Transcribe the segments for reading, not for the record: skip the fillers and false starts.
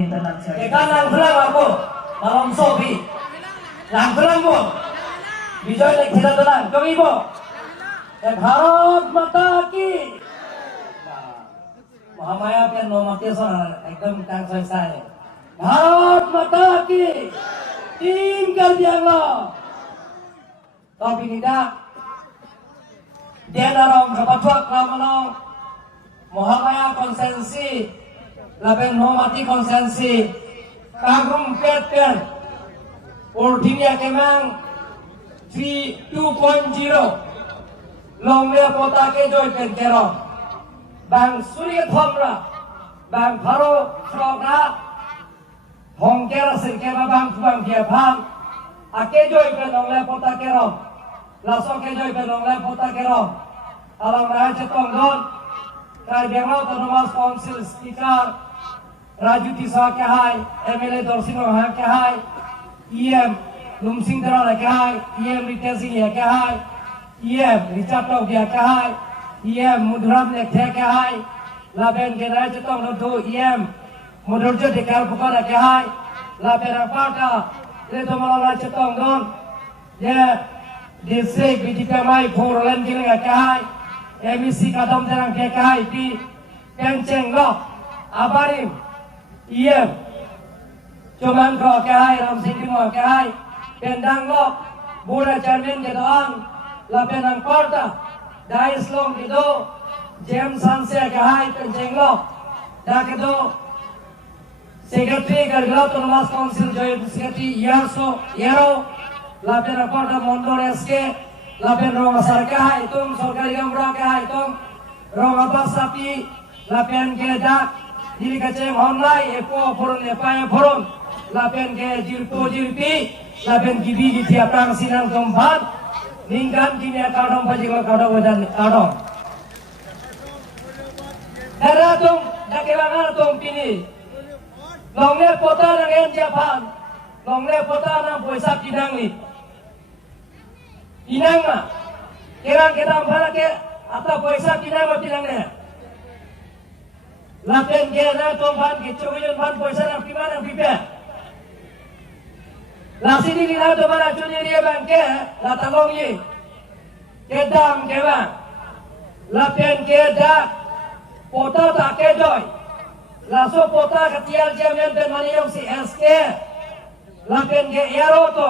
Kita nang belang aku, malam sopi, nang belang mo, bijoy lek tidak belang, kau ibu, Bharat Mata Ki, Mahamaya kan nomati soal, ekdom kang selesai, Bharat Mata Ki, tim kerja lo, tapi tidak, dia dorong kepada kamu Mahamaya konsensi. Laben nomati konsensi kagum petker urtinya kemang 2.0 longnya kota ke joy petkero bang surya thomra bang pharo shroga hongkera sirkema bang dia pham ake joy pe longnya kota kero laso ke joy pe longnya kota kero alam raja tonggon Karbiangau Autonomous Council Speaker Raju Tisa ke hai, MLA Dorsino ha ke hai, EM Lumsing Dara ke hai, EM Ritazing ya ke hai, EM Richard Tau dia ke hai, EM Mudram Lek ke hai, Laben ke Raja Tong Nodo EM Mudurjo de Kalpukara ke hai, Laben Apata Leto Malala Raja Tong Don, ya District BJP Mai Porolan Kilinga ke hai, MEC Kadam Terang ke hai di Kenceng Lok, Abarim Iya, cuman kau kahai ram singkimo kahai, pendang lok, bura cermin ke doang, lapenang porta, dais long itu, jam sanse kahai kenceng lok, dah itu, sekretari kerja Autonomous Council joy sekretari Yaro, lapenang porta mondor SK, lapen rong asar kahai tung, sorkari gambar kahai tung, rong apa sapi, lapen kedak. Dili kacem online, epo forum, epaya forum, lapen ke jirpi, lapen gibi di tiap tang sinan keempat, ningkan kini kadang pajak kadang wajan kadang. Heratung, dakelangan tung pini, longle pota nangen Japan, longle pota nang poisak kinang ni, inang ma, kerang kita ampara ke atau poisak kinang ma pinangnya. Lapen kena tomban kicumin ban poisa nang piman nang pipe. Lasi di lina to bara chuni dia bangke la talong ye. Kedam kewa. Lapen keda pota ta ke joy. Laso pota katial jamen ben maniyong si SK. Lapen ke yaro to.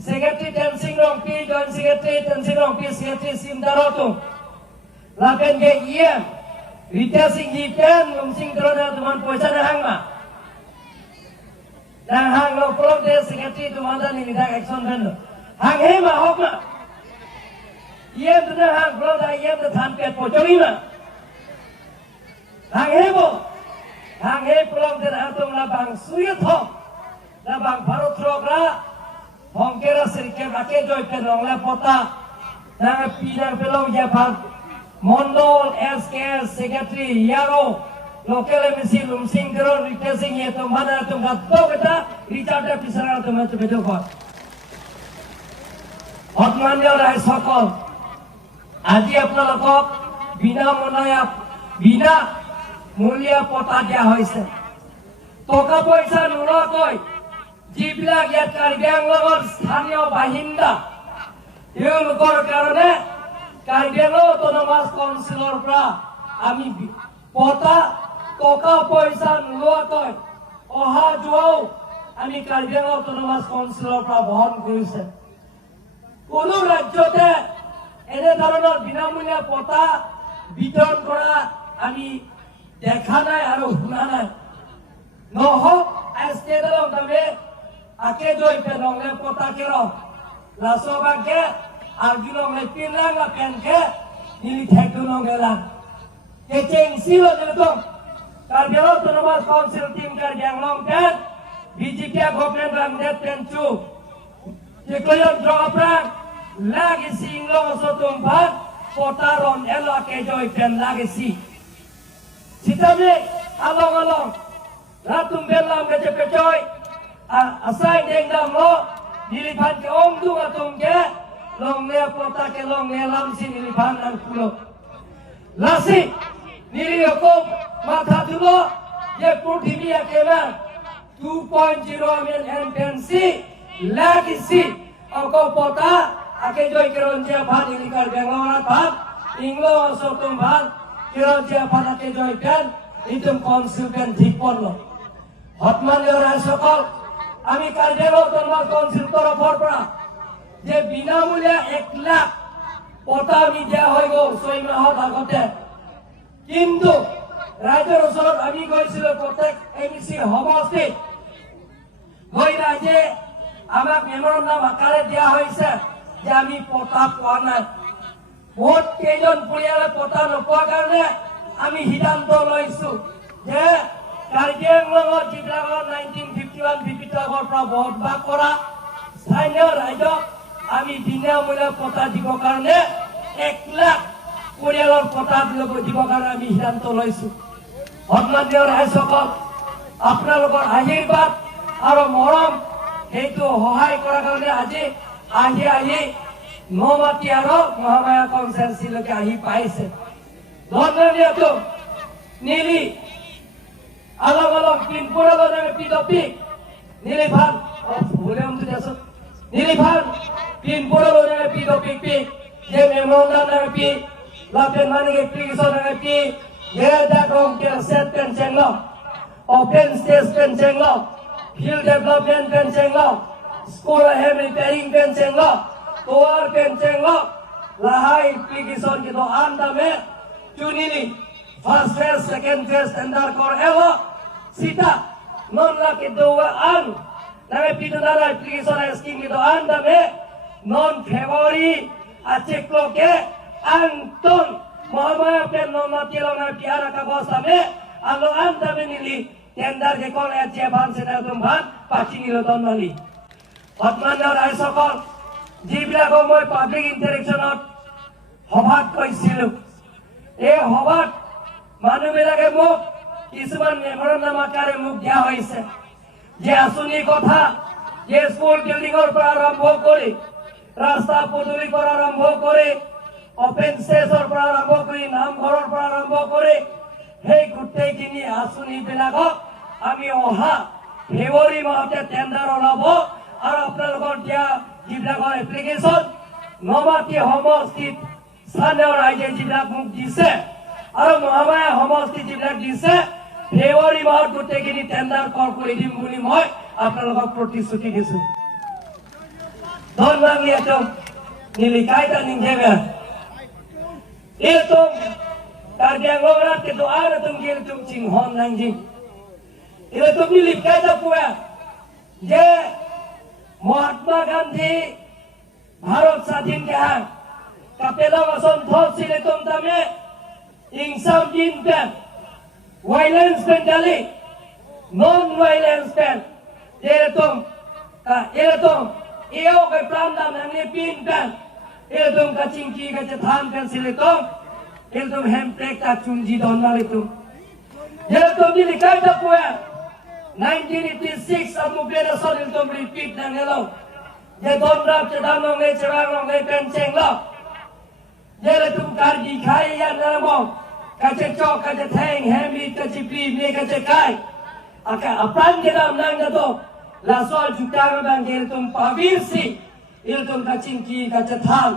Secretary dancing rong pi join secretary dancing rong pi secretary simdaro to. Lapen ke iem Rita singgi pen lumsing terona tuman poisa nahang ma. Nahang lo pelok de sekretari tuman dan ini dah action ben. Hang he ma hok ma. Iem tu nahang pelok dah iem tu than pet pocoi ma. Hang he bo. Hang he pelok de atung la bang suya thok. La bang bharot rogra. Hongkera sirke bake joy pen rong la pota. Nang pinang pelok ya bang Mondol SKS Secretary Yaro Local MC Lumsing Dero Ritazing ye to mana to gatto beta Richard Pisara to metu bedo ko Otmanyo rai সকল আজি আপোনালোকক বিনা মূল্য পতা দিয়া হৈছে টকা পইচা নোলোৱাকৈ যিবিলাক ইয়াত কাৰ্বি আংলঙৰ স্থানীয় বাসিন্দা তেওঁলোকৰ কাৰণে Karbiangau Autonomous Councilor pra ami pota toka poisa nuloakoy oha joao ami Karbiangau Autonomous Councilor pra বহন কৰিছে কোনো ৰাজ্যতে এনে ধৰণৰ বিনামূলীয়া পতা বিতৰণ কৰা আমি দেখা নাই আৰু শুনা নাই নহওক আস্তেদলং তবে আকে জয় পেনংলে পতা কেৰ লাসবাকে Arjulong lepin lang akan ke nilithek dulong gelang. Keceng silo jelutong. Karbiangau Autonomous Council tim Karbianglong kan BJP government ramdet tencu. Jekloyon drong aprang lagi singlong sotumpat potaron elo kejoy pen lagi si. Sitamne along ratum belam kejoy asai dengdam lo niliphan ke om dung atum ke Longle pota ke longle lamsi nilipan ang pulo. Lasi niliyoko mata dulo ये पृथ्वी अकेला 2.0 में एनपेंसी लेगेसी अको पोता आके जो किरोंजिया भात इलिकार बेंगलोरा भात इंग्लो सोतुम भात किरोंजिया भात आके जो इकन इतुम कौंसिल ठीक पड़लो हतमान जो राजसकल आमी कार्यालय तोरमा कौंसिल तरफर परा जे বিনামূল্যে 1 লাখ পটা আমি দিয়া হৈ গ'ল 6 মাহত আগতে কিন্তু ৰাজ্যৰ ওচৰত আমি গৈছিলো প্ৰত্যেক এমসি সমষ্টিত গৈ ৰাজ্যে আমাক মেমৰেণ্ডাম আকাৰে দিয়া হৈছে যে আমি পটা পোৱা নাই বহুত কেইজন পৰিয়ালে পটা নোপোৱাৰ কাৰণে আমি সিদ্ধান্ত লৈছো যে কাৰ্বি আংলঙৰ যিবিলাকৰ 1951-52 পৰা বসবাস কৰা স্থানীয় ৰাইজক আমি বিনামূল্যে পটা দিবৰ কাৰণে 1 লাখ পৰিয়ালৰ পটা দিবৰ কাৰণে আমি সিদ্ধান্ত লৈছো সন্মানীয় ৰাইজসকল আপোনালোকৰ আশীৰ্বাদ আৰু মৰম সেইটো সহায় কৰাৰ কাৰণে আজি আহি নমাটি আৰু মহামায়া কনষ্টেঞ্চিলৈকে আহি পাইছে ধন্যবাদ নীলি अलग-अलग पिन पूरा बनाने पिदोपी नीलिफान बोले हम तुझे सो नीलिफान पिन पूरा बनाने पिदोपी पी ये मेमोंडा ने पी लापेन माने के एप्लीकेशन ने पी ये दाकों के सेट पेन चेंगलो ओपन स्टेज पेन चेंगलो फील्ड डेवलपमेंट पेन चेंगलो स्कूल है रिपेयरिंग पेन चेंगलो टोर पेन चेंगलो लाहाई एप्लीकेशन के तो आंदा में चुनीली first phase second phase tender कर yellow Sita non la kedoaan na pitudara application scheme kedoaan dame non February acheklo ke anton Muhammad pen non natilo na piara ka bosame alo andame nili tender ke kon ache ban sena tumban pachingilo donali hotmanor aisokol jibilako moi public interaction hobhat koisilu e hobhat manu bilake mok কিছুমান মেমৰেণ্ডাম আকাৰে মোক দিয়া হৈছে যে আঁচনিৰ কথা যে স্কুল বিল্ডিঙৰ পৰা আৰম্ভ কৰি ৰাস্তা পদূলিৰ পৰা আৰম্ভ কৰি অপেন স্পেচৰ পৰা আৰম্ভ কৰি নামঘৰৰ পৰা আৰম্ভ কৰি সেই গোটেইখিনি আঁচনিবিলাকক আমি অহা ফেব্ৰুৱাৰী মাহতে টেণ্ডাৰ ওলাব আৰু আপোনালোকৰ দিয়া যিবিলাকৰ এপ্লিকেশ্যন নমাটি সমষ্টিত স্থানীয় ৰাইজে যিবিলাক মোক দিছে আৰু মহামায়া সমষ্টি যিবিলাক দিছে ফেব্ৰুৱাৰী মাহত গোটেইখিনি টেণ্ডাৰ কৰি দিম বুলি মই আপোনালোকক প্ৰতিশ্ৰুতি দিছো ধন্যবাদ লিয়াটো নিলিকাইটা নিংজেবে itu kardiang lorat ke doa tum gil tum ching hon nangjing itu tum nilikaita puya je Mahatma गांधी भारत स्वाधीन के हैं कपेला वसन थोस सिले तुम तमे इंसान जिन पेन वायलेंस पेन डाली नॉन वायलेंस पेन ये तुम ये ओ के प्लान दाम ने पिन पेन ये तुम का चिंकी का थान पेन सिले तुम हेम प्लेक ता चुंजी दोन वाले तुम ये तुम भी लिखा था पुआ 1986 अब मुझे ना सोच तुम रिपीट ना ले लो ये दोन रात चढ़ा लोगे चढ़ा लोगे पेन चेंग लो ये तुम कार दिखाई या ना मो kaca cok kaca teng hemi kaca plim ni kaca kai aka apan ke dalam nang dato la soal juta bang ke tum pavisi il tum kacing ki kaca thal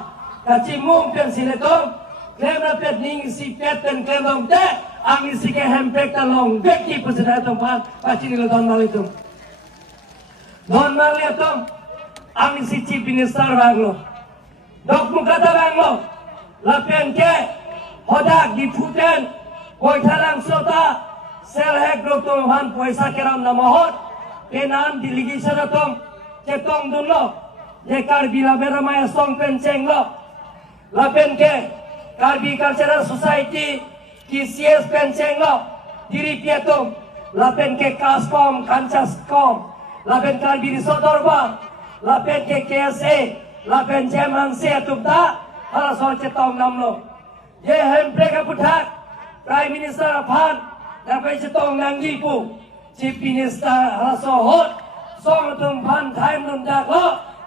kacing mung pen sile tum klem pet ning si pet pen klem dong te ang si ke hempek ta long beki pusada tum pan pacing lo don mali tum ang si chief minister banglo dok mukata banglo la pen ke hodak di Puten, Koitalang Sota, Selhek Doktor Han Poisa Keram Namahot, Kenan delegation atom, Cetong Dunlo, Jekar Bila Meramaya Song Penceng Lo, Lapen Ke, Karbi Cultural Society, KCS Penceng Lo, Diri Pietum, Lapen Ke Kaskom, Kancaskom, Lapen Karbi Risodorba, Lapen Ke KSA, Lapen Jeman Seatumta, Halasol Cetong Namlo. ये हेम्प्रे का पुठाक prime minister Affan दापे चतोंग नंगी पु chief minister हलासो होत सोंग तुम फान टाइम नुंदा को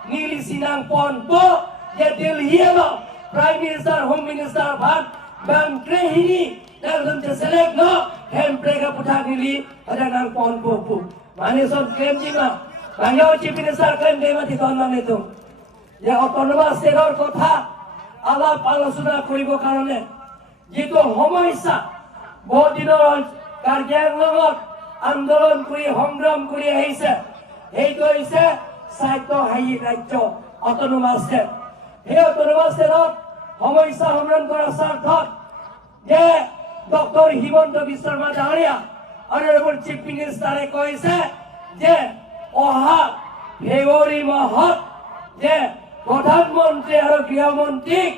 नीली सिनांग पॉन को ये दिल्ली लो प्राइम मिनिस्टर होम मिनिस्टर अफान बैंक्रे हिनी dan selek no handbrake putar nili ada nang pon popu mana son claim jima bangau chief minister claim dema di ton itu ya autonomous terror kotha alap aলোচনা কৰিব কাৰণে যেটো সমস্যা বহুত দিনৰ কাৰ্যালয়ৰ লগত আন্দোলন কৰি সংগ্ৰাম কৰি আহিছে এইটো হৈছে স্বায়ত্তশাসী ৰাজ্য autonomous state এই autonomous state সমস্যা সমাধান কৰাৰ স্বাৰ্থত যে ডক্টৰ হিমন্ত বিশ্ব শৰ্মা ডাঙৰীয়া অনাৰেবল চিফ মিনিষ্টাৰে কৈছে যে অহা ফেব্ৰুৱাৰী মাহত যে প্ৰধানমন্ত্ৰী আৰু গৃহমন্ত্ৰীক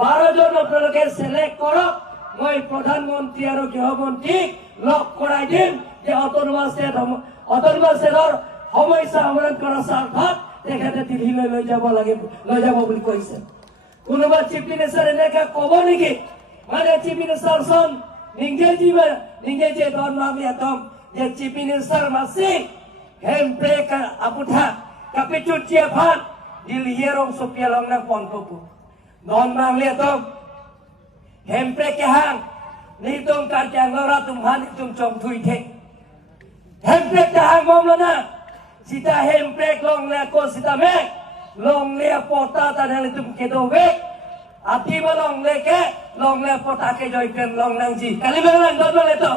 12 জন আপোনালোকে সিলেক্ট কৰক মই প্ৰধানমন্ত্ৰী আৰু গৃহমন্ত্ৰীক লগ কৰাই দিম যে autonomous state-ৰ সমস্যা সমাধান কৰাৰ স্বাৰ্থত তেখেতে দিল্লীলৈ লৈ যাব বুলি কৈছে কোনোবা চিফ মিনিষ্টাৰ এনেকে ক'ব নেকি মানে chief minister son ningeji don mami atom ye chief minister masih handbrake aputha kapicut ciapan dilierong sopia long nang pon popu don mami atom handbrake hang ni tung karjang lora tum han tum chong thui the handbrake hang mom lona sita handbrake long le ko sita me long le pota tanang tum kedowe ati balong leke long le potake joy pen long nang ji kali belang don le to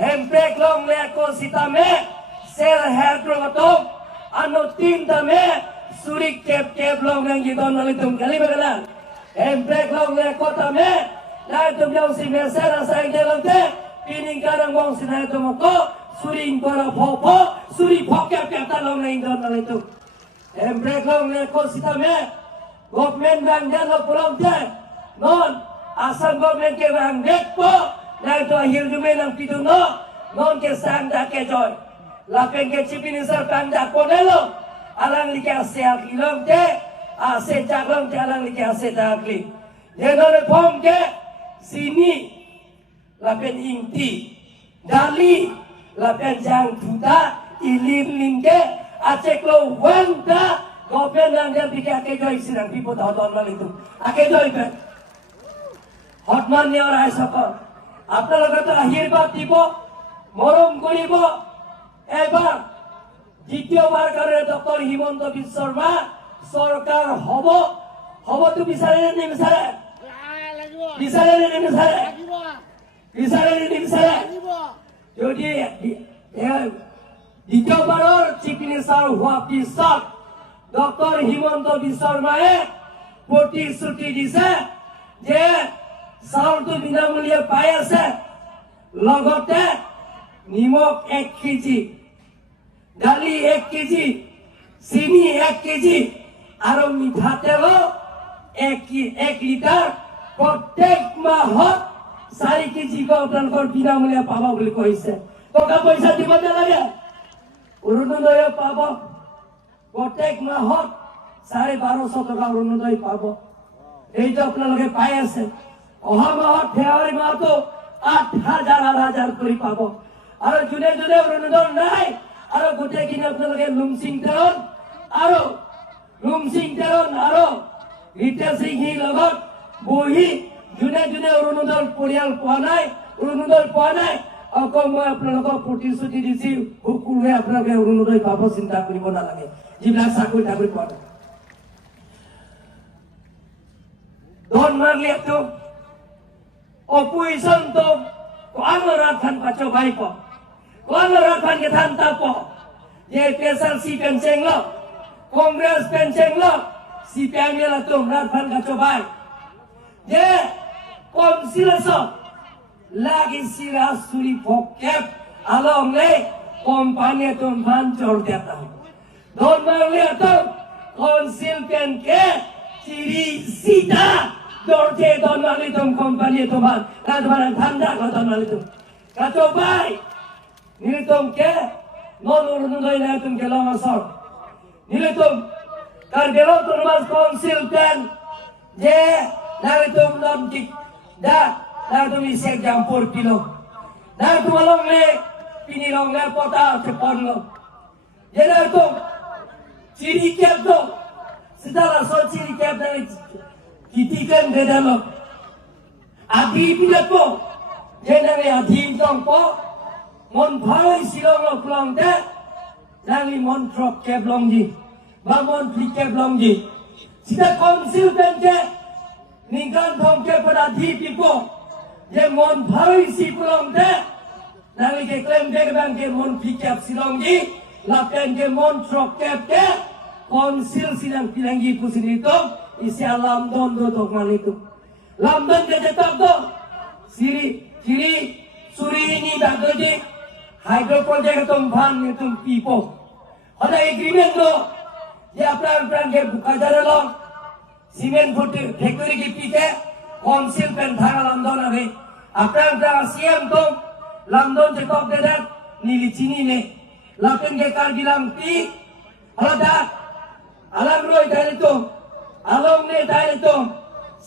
handbrake long le ko sita me ser hair pro to ano tin da me suri kep long nang ji don le tum kali belang handbrake long le ko ta me la tum yang si me ser asai de long te pining karang wong sinai tum ko suri ngora pho suri phok kep ta long nang don le tum handbrake long le ko sita me government bang jalo pulang je non asal government ke bang dek po lai to akhir jume nang pitu no non ke sang da ke joy lapen ke chief minister bang da ponelo alang like ase akilong te ase jaglong te alang like ase dakli ye no reform ke sini lapen inti dali lapen jang tuda ilim ke aceklo wanda government nang dia pikir ake joy sidang pipo don mal itu ake joy pe hotman ni ora sapa আপনারা তো আশীর্বাদ দিব মরম করিব এবার দ্বিতীয়বার কারণে ডক্টর হিমন্ত বিশ্ব শর্মা সরকার হব তো বিচারে নিবিচাৰে যদি দ্বিতীয়বাৰৰ চিফ মিনিষ্টাৰ হোৱাৰ পিছত ডক্টর হিমন্ত বিশ্ব শর্মায়ে প্ৰতিশ্ৰুতি দিছে যে চাউলটো বিনামূলীয়া পাই আছে লগতে নিমখ 1 কেজি দালি 1 কেজি চিনি 1 কেজি আৰু মিঠাতেল 1 লিটাৰ প্ৰত্যেক মাহত 4 কেজি আপোনালোকৰ বিনামূলীয়া পাব বুলি কৈছে টকা পইচা দিব নালাগে অৰুণোদয় পাব প্রত্যেক মাহত 1250 টাকা অৰুণোদয় পাব এইটো আপোনালোকে পাই আছে অহা মাহত ফেব্ৰুৱাৰী মাহতো 8000 কৰি পাব আৰু জুনে অৰুণোদয় নাই আৰু গোটেইখিনি আপোনালোকে লুমচিং তেৰণ আৰু ৰীতা সিংহীৰ লগত বহি জুনে অৰুণোদয় পৰিয়াল পোৱা নাই অকল মই আপোনালোকক প্ৰতিশ্ৰুতি দিছো সকলোৱে আপোনালোকে অৰুণোদয় পাব চিন্তা কৰিব নালাগে যিবিলাক চাকৰি পোৱা নাই don marlihat tu opposition tu kuang leratan paco baik po kuang leratan ke tanta po ye pesal si penceng lo kongres penceng lo si piamnya lah tu leratan paco baik ye komsilaso lagi sirah suri pokep along le kompanya tu hancur dia tahu don marlihat tu konsil pen ke ciri sida dorje don malitum kompanya tuman kadwaran tanda ko don malitum katobay nilitum ke non urundoy na tum ke lamasor nilitum karbelo turmas konsil pen je nalitum non dik da nalitum isek jampur pilo nalitum along le pinilong le pota cepon lo je nalitum ciri kebdo setelah ciri keb dari kitikan bedalo adi pilat po jenang athi tongpo mon bharoi silong lo klongte nang mon trop keblongji ba mon pli keblongji sida konsil penke ningkan thongke pada thi pipo je mon bharoi si klongte nang ke klem de bang ke mon pli kep silongji la penke mon trop kep ke konsil sidang pilangji pusin itu isi alam don do dokman itu lamdan ke tetap do kiri suri ini dah jadi hydro project tumpang itu pipo ada agreement do ya plan ke buka jara lo cement factory ki pike council pen thang lamdon ave apran siam to lamdon je top de dat nili chini ne lapen ke kar bilang pi ada alam roi dai to along ne dai to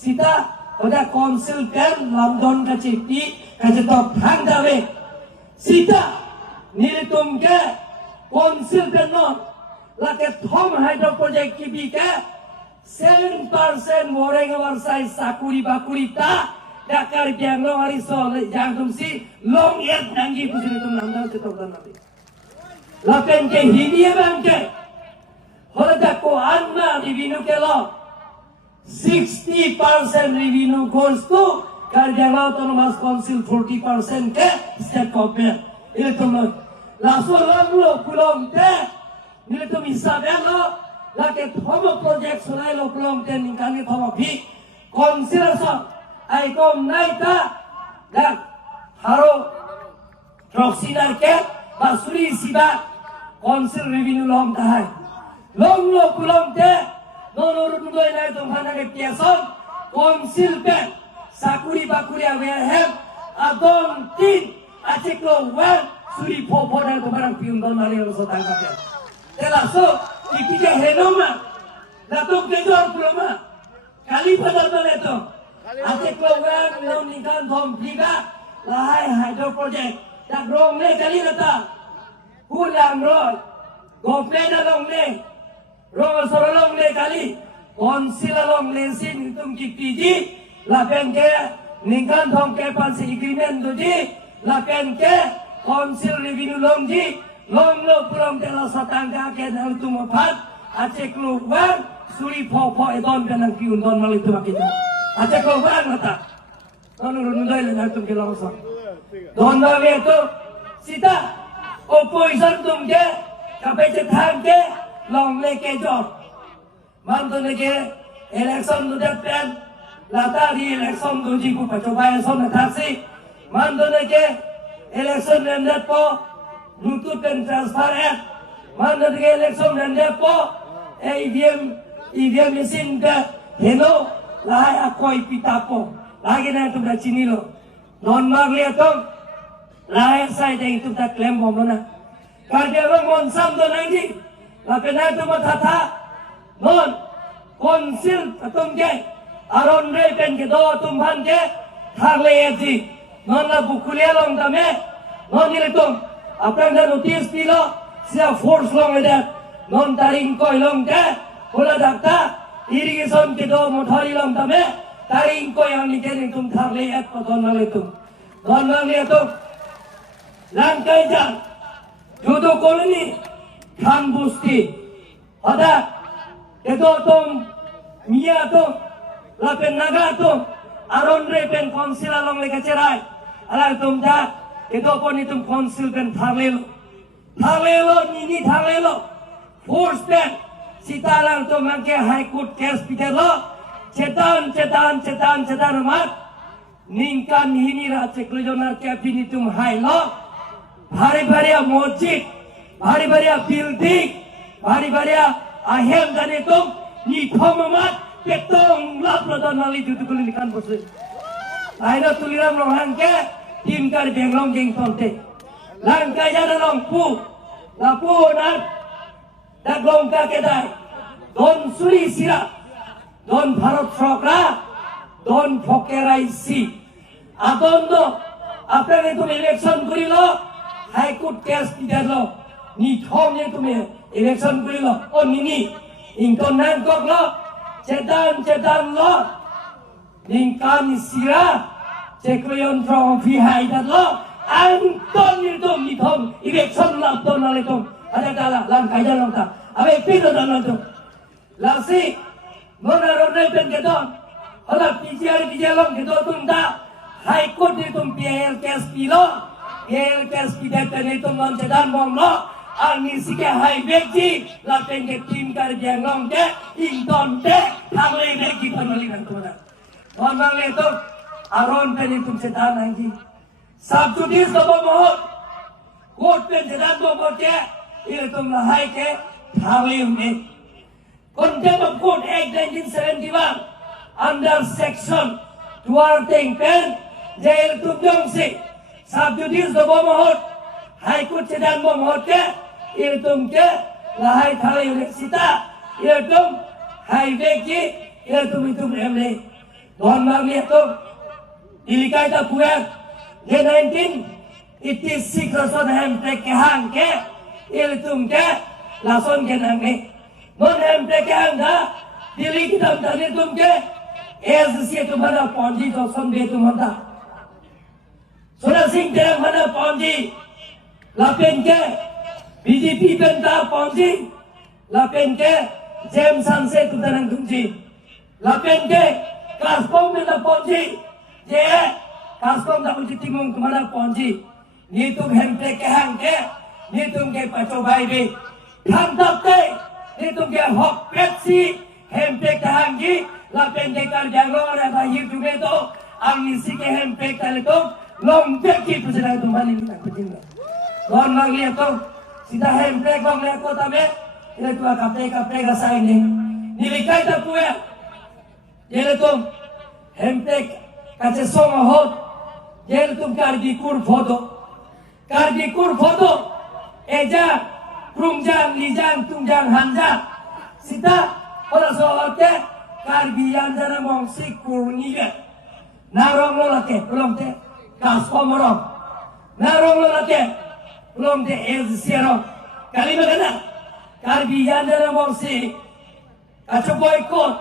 sita oda council pen lamdon ka chipi ka je top thang dave sita nili tumke council pen no lake thom hydro project ki bike 7% moreng warsai sakuri bakuri ta dakar biang lo hari so jang tum si long yet nangi pusin tum namdal ketok dan nabi lapen ke hidia bangke holada ko anna revenue ke lo 60% revenue goes to Karjala Autonomous Council 40% ke state government ini tum laso lo kulom te ini tum isabe lo lake thomo project sunai lo kulom te ningkani thomo bhi council so ai kom naita dak haro proxinar ke basuri siba council revenue long tahai long lo kulom te nonor nudoi nai tum hana ke piason council pe sakuri bakuri awehem adon tin aciklo wan suri popo dan barang piundon mari lo so tangkap ya telaso ipike henoma datuk kejor kuloma kali padal baleto ate program lo ningkan thom piga lahai hydro project dak rong ne kali lata hulang roy gople da long ne rong sorolong ne kali konsil long lensin tum kikiji la penke ningkan thom ke pansi agreement doji la penke konsil revenue long ji long lo pulang tela satangka ke dal tum phat ace keluar suri popo edon kanang piun don mal itu makita ace keluar mata nonu nundai le dal tum ke langsung don na le to sita opposition tum ke kape che thang ke long le ke job man to ne ke election do dat pen lata di election do ji ku pacoba son na thasi man to ne ke election den dat po Bluetooth dan transparent, mana dengan election dan depo, EVM mesin dah hello, lahai akoi pitapo, lagi nanti dah cini lo, non mag lihat tu, lahai saya dah itu dah klaim bom lo na, kerja lo monsam tu nanti, lapen nanti matata, non konsil atum ke, aron repen ke do tumhan ke, tharle eti, non la bukulia long tame, non nilitum. Apa yang notice pilo siap force long ada non taring koi long ke bola dakta irrigation ke do mothari long tame taring koi yang nikene tum tharle et don nale tum langkai jang judo koloni khan busti ada kedo tum mia tum lapen naga tum aron repen konsila long leka cerai ala tum dak Itu pun itu konsil dan thalelo nini thalelo force pen sitalang tu mangke high court case pitelo cetan mat ningkan hini ra ceklejonar captain itu high lo bhari masjid bhari building bhari ahem dan itu ni thomamat petong la pradhanali itu kulikan bose aina tuliram rohan ke tim kar benglong geng tonte langkai jana longpu lapu nak daglong ka kedai don suri sira don bharat sokra don phokerai si adon do apne tum election kurilo high court case tidalo ni thom ne tum election kurilo o nini ington nan koklo cedan lo ningkan sira Ceklion from Pihai dat lo Anton itu mitom ibek son la ton la itu ada kala lang kaya long ta abe pito dan lo tu lasi mona ronai pen kedon ala pijar long kedon tum da high court itu PL case pilo PL case pidat itu non sedan mong lo angin sike high beji la pen ke tim kar jang long de inton de thamle de ki panoli nang tu da on bang itu aron pen itu sedan lagi Subjudice the Bomohot, Court pen sedan Bomohot ke, itu tum lahai ke, thamle me. Contempt of Court Act 1971 under section 2 pen jail tum jong si subjudice the Bomohot, High Court sedan Bomohot ke, itu tum ke, lahai thamle me sita, itu tum hai beki, itu tum emle. Don bang itu dilikai tak kuat. Ye 1986 rason hem tek hang ke il tum ke lason ke nang me non hem tek hang da dili kitam tani tum ke ez se tumhara ponji to son be tumhara Sona Singh terang mana ponji lapen ke BJP benta ponji lapen ke James Sanse tu terang tumji lapen ke Kaspom benta ponji je Kaskom dah uji timung kemana ponji, ni tum hempe ke hangke, ni tum ke paco bayi, tantap te, ni tum ke hok petsi, hempe ke hanggi, lapen ke karjango ada bayi tu beto, angin si ke hempe ke letum, long teki tu sedang tum balik kita kucingnya. Lon mang lihat tu, sida hempe kong lihat kota me, ini tu kape rasa ini, nilikai tak kue, jadi tu hempe kace songo hot. Jel tum kargi kur foto eja prungjang lijang tungjang hanja sita ora sohote kargi yanjana mong sikur niga narong lo lake belum te kaskomorong narong lo lake belum te ez siero kali magana kargi yanjana mong si kacho boykot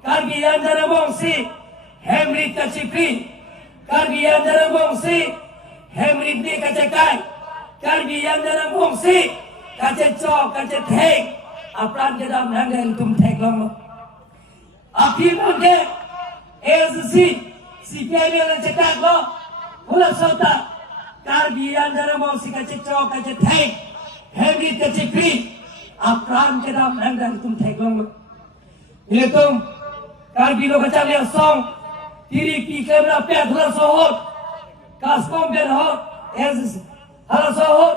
kargi yanjana mong si hemrit kachipri Karbian dalam bongsi, hemrit ni kacekai. Karbian dalam bongsi, kacecok, kacetek. Apran ke dalam hanggan tum tek long. Api bangke, SC, CPI yang cekak lo, pula sota. Karbian dalam bongsi kacecok, kacetek. Hemrit kacekri. Apran ke dalam hanggan tum tek long. Ini tum, karbilo kacalian song. Diri pikir berapa dua sohot, kaskom berhot, hal sohot,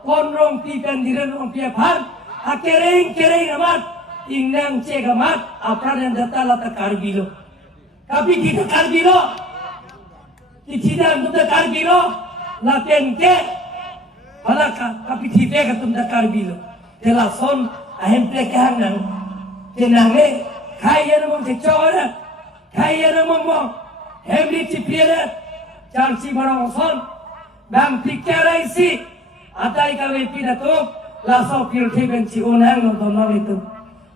konrong pipen direng piapan, akereng amat, ingnang cek amat, apa yang datang lata karbilo. Tapi kita karbilo, kita untuk karbilo, laten ke, halaka, tapi tidak untuk karbilo. Telason, ahem pekang nang, tenange, kaya namong cecora. Kaya namang hemli cipirat, jangan barang son, bang pikir isi, atai kami pidato, laso pilih si unang nonton itu,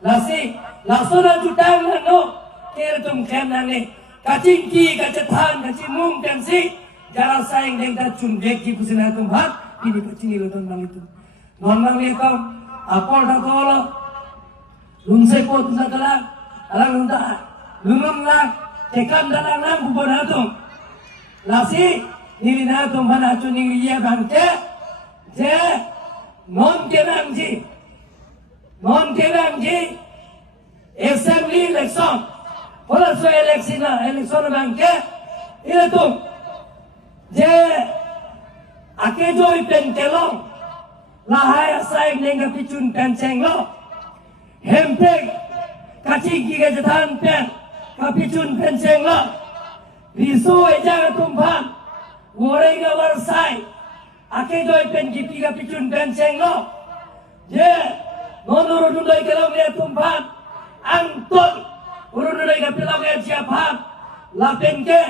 laso na jutang nano, kertum kenane, kacingki, kacetan, kacimung dan si, jarang sayang dengan cumbek di pusina tumhat, ini kacing nonton itu, nonton itu, apa dah kalau, lumse pot nakalah, alang nonton. Lumang lang, tekan dalam nang bubon atom. Lasi, nili na atom mana acu nili iya bangke, je, non kenangji, assembly election, pola so election bangke, ini tu, je, ake joy pentelong, lahai asai nenga picun penceng lo, hempeg, kacing giga jatan pen. Kapicun penceng lo, risu eja tumpan, goreng warsai, ake joy pen gipi kapicun penceng lo, je, nonuru dudai kelam le tumpan, angton, uru dudai kapilam le siapan, lapen ke,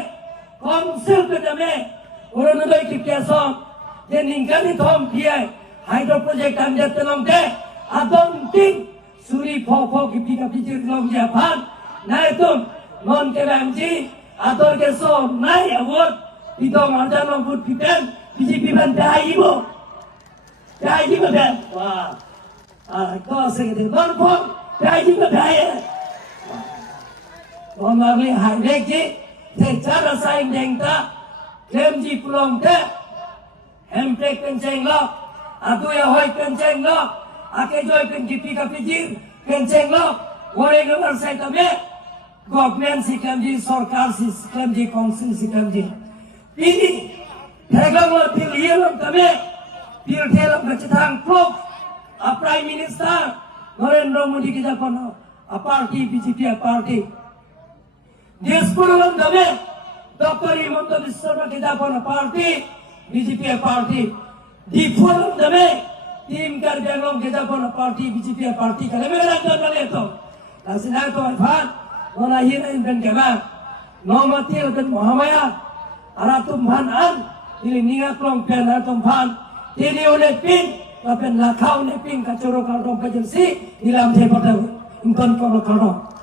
konsel pedame, uru dudai kipiasom, je ningkani tom piai, hydro project amjat telong ke, adon ting, suri popo gipi kapicun telong siapan, na itu non kebanji ator ke so nai award itu mantan award pipen BJP ban dai bo ben wah kau segede norpon dai bo dai Omarli haideki cara saing dengta KMG pulong te MTek kenceng lo atu ya hoi kenceng lo ake joy kencing kapijir kenceng lo wore nomor saya tabe government si KMG sarkar si KMG council si KMG ini dagang lo pilihan lo tabe pilih lo kecetang proof a prime minister Narendra Modi kita kono a party BJP a party देश पुरवन दबे डॉक्टर हिमंत बिश्व शर्मा के जापन party BJP party दीपुरवन दबे टीम कर बेंगलोर के जापन पार्टी बीजेपी पार्टी करे मेरा अंदर वाले तो लासिना तो फान वना ही नहीं बन के बाद नौमती बन मोहम्मया अरा तुम भान अन ini ninga klong pen तुम भान ini oleh pin tapi lakau ne pin kacoro kalau kajensi hilang dia pada impon kalau